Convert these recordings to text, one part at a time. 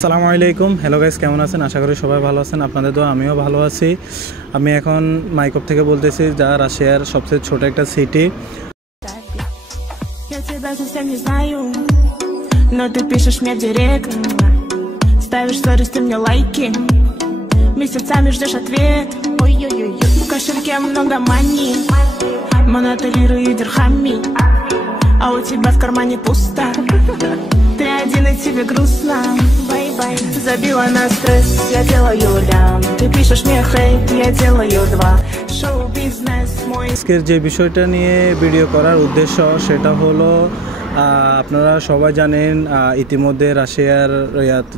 আসসালামু আলাইকুম। Hello guys, কেমন আছেন? আশা করি সবাই ভালো আছেন। আপনাদের তো আমিও ভালো আছি। আমি এখন মাইকপ থেকে বলতেছি, যা রাশিয়ার সবচেয়ে ছোট একটা সিটি। Я тебя совсем не знаю, но ты пишешь мне директ, ставишь сторис ты мне лайки, месяцами ждешь ответ. Ой-ой-ой, в кошельке много мани, монаты, лиры и дирхами, а у тебя в кармане пусто. Ты один и тебе грустно. Бай-бай. Забила на стресс, я делаю лям. Ты пишешь мне хейт, я делаю два. Шоу-бизнес мой. আজকের যে বিষয়টা নিয়ে ভিডিও করার উদ্দেশ্য সেটা হলো, আপনারা সবাই জানেন ইতিমধ্যে রাশিয়ার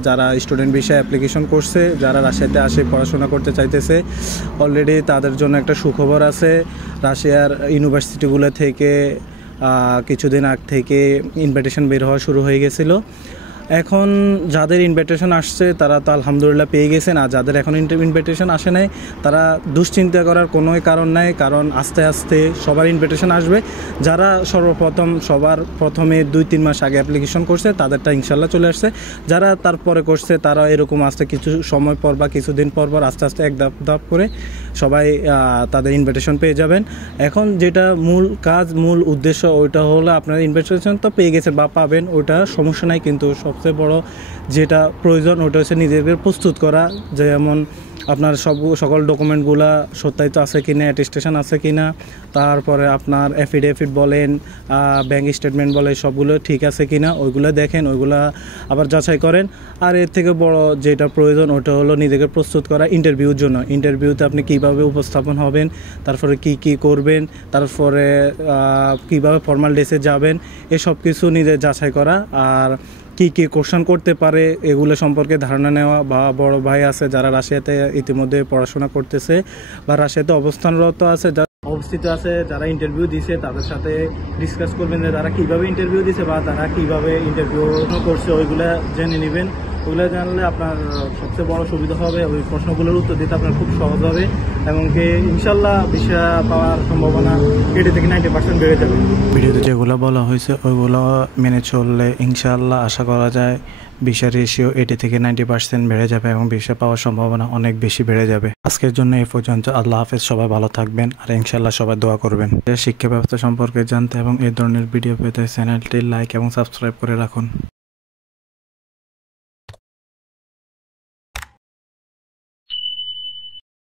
যারা স্টুডেন্ট ভিসা অ্যাপ্লিকেশন করছে, যারা রাশিয়াতে আসে পড়াশোনা করতে চাইতেছে, অলরেডি তাদের জন্য একটা সুখবর আছে। রাশিয়ার ইউনিভার্সিটিগুলো থেকে কিছুদিন আগ থেকে ইনভিটেশন বের হওয়া শুরু হয়ে গেছিলো। এখন যাদের ইনভিটেশন আসছে তারা তো আলহামদুলিল্লাহ পেয়ে গেছেন, আর যাদের এখন ইনভিটেশন আসে নাই তারা দুশ্চিন্তা করার কোনোই কারণ নাই, কারণ আস্তে আস্তে সবার ইনভিটেশন আসবে। যারা সবার প্রথমে 2-3 মাস আগে অ্যাপ্লিকেশন করছে তাদেরটা ইনশাল্লাহ চলে আসছে। যারা তারপরে করছে তারা এরকম আসতে কিছু সময় পর বা কিছুদিন পর আস্তে আস্তে এক ধাপ করে সবাই তাদের ইনভিটেশন পেয়ে যাবেন। এখন যেটা মূল উদ্দেশ্য ওইটা হলো, আপনার ইনভিটেশন তো পেয়ে গেছে বা পাবেন, ওইটা সমস্যা নাই, কিন্তু সবচেয়ে বড় যেটা প্রয়োজন ওটা হচ্ছে নিজেদের প্রস্তুত করা। যেমন আপনার সকল ডকুমেন্টগুলো সত্যায়িত আছে কিনা, অ্যাটেস্টেশন আছে কিনা, তারপরে আপনার অ্যাফিডেভিট বলেন, ব্যাঙ্ক স্টেটমেন্ট বলে, সবগুলো ঠিক আছে কিনা ওইগুলো দেখেন, ওইগুলো আবার যাচাই করেন। আর এর থেকে বড় যেটা প্রয়োজন ওটা হলো নিজেকে প্রস্তুত করা ইন্টারভিউর জন্য। ইন্টারভিউতে আপনি কিভাবে উপস্থাপন হবেন, তারপরে কি করবেন, তারপরে কিভাবে ফর্মাল ড্রেসে যাবেন, এসব কিছু নিজে যাচাই করা। আর কি কোশ্চেন করতে পারে এগুলো সম্পর্কে ধারণা নেওয়া, বা বড় ভাই আছে যারা রাশিয়াতে ইতিমধ্যে পড়াশোনা করতেছে বা রাশিয়াতে অবস্থানরত আছে, অবস্থিত আছে, যারা ইন্টারভিউ দিছে তাদের সাথে ডিসকাস করবেন যে তারা কীভাবে ইন্টারভিউ দিছে বা তারা কীভাবে ইন্টারভিউ করছে, ওইগুলো জেনে নেবেন। ওইগুলো জানলে আপনার সবচেয়ে বড় সুবিধা হবে, ওই প্রশ্নগুলোর উত্তর দিতে আপনার খুব সহজ হবে, এবং কি ইনশাল্লাহ ভিসা পাওয়ার সম্ভাবনা 80 থেকে 90% বেড়ে যাবে। ভিডিওতে যেগুলো বলা হয়েছে ওইগুলো মেনে চললে ইনশাল্লাহ আশা করা যায় ভিসার রেশিও 80 থেকে 90% বেড়ে যাবে এবং ভিসা পাওয়ার সম্ভাবনা অনেক বেশি বেড়ে যাবে। আজকের জন্য এই পর্যন্ত। আল্লাহ হাফেজ। সবাই ভালো থাকবেন, আর ইনশাল্লাহ সবাই দোয়া করবেন। শিক্ষা ব্যবস্থা সম্পর্কে জানতে এবং এই ধরনের ভিডিও পেতে চ্যানেলটি লাইক এবং সাবস্ক্রাইব করে রাখুন।